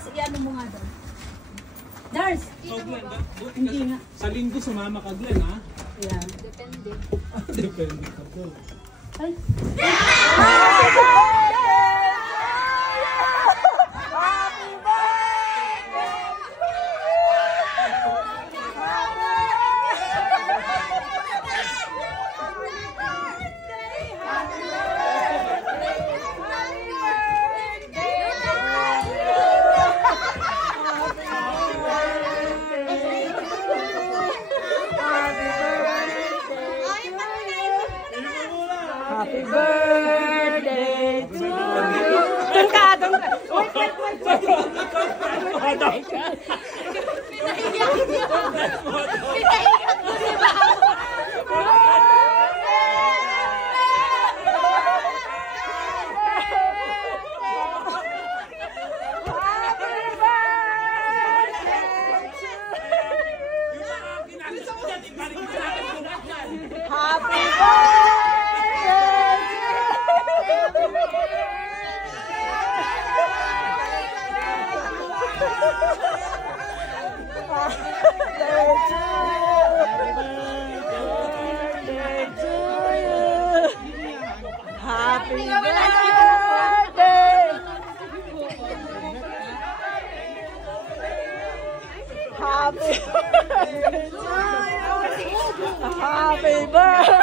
Dars, i-ano mo nga doon. Dars! Hindi nga. Sa linggo sumama ka, Glenn, ha? Yeah. Depende. Depende ka po. Ay! Happy birthday to you. Doon ka, doon ka. Wait. Pinahiyak mo si Mama. Happy birthday! Happy birthday! Happy birthday!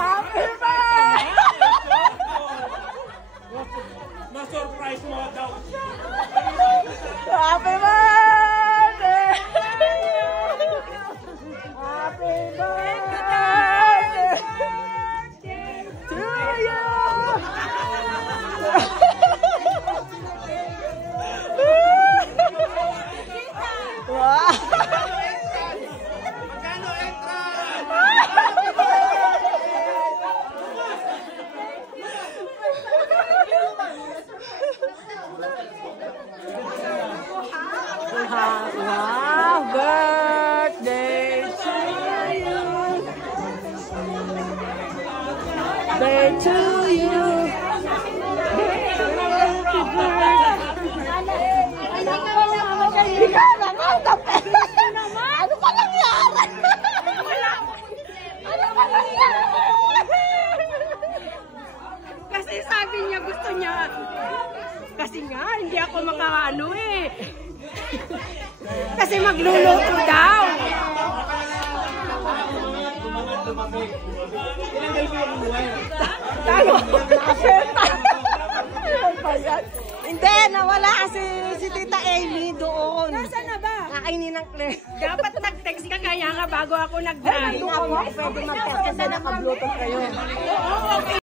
Happy birthday! Ma-surprise mo daw. Happy birthday! Happy birthday to you! Wow! Wow, birthday to you. Birthday to you. Happy birthday. Ikaw naman, tapos. Ano ba nangyari? Ano ba nangyari? Kasi sabi niya gusto niya. Kasi nga, hindi ako makaano eh. Kasi magluluto daw. Tayo, nakaseta. Hindi, nawala kasi si Tita Amy doon. Nasaan na ba? Kakainin ng Claire. Dapat nag-text ka kaya nga bago ako nag-drive. Pwede mag-text kasi naka-bluetooth kayo.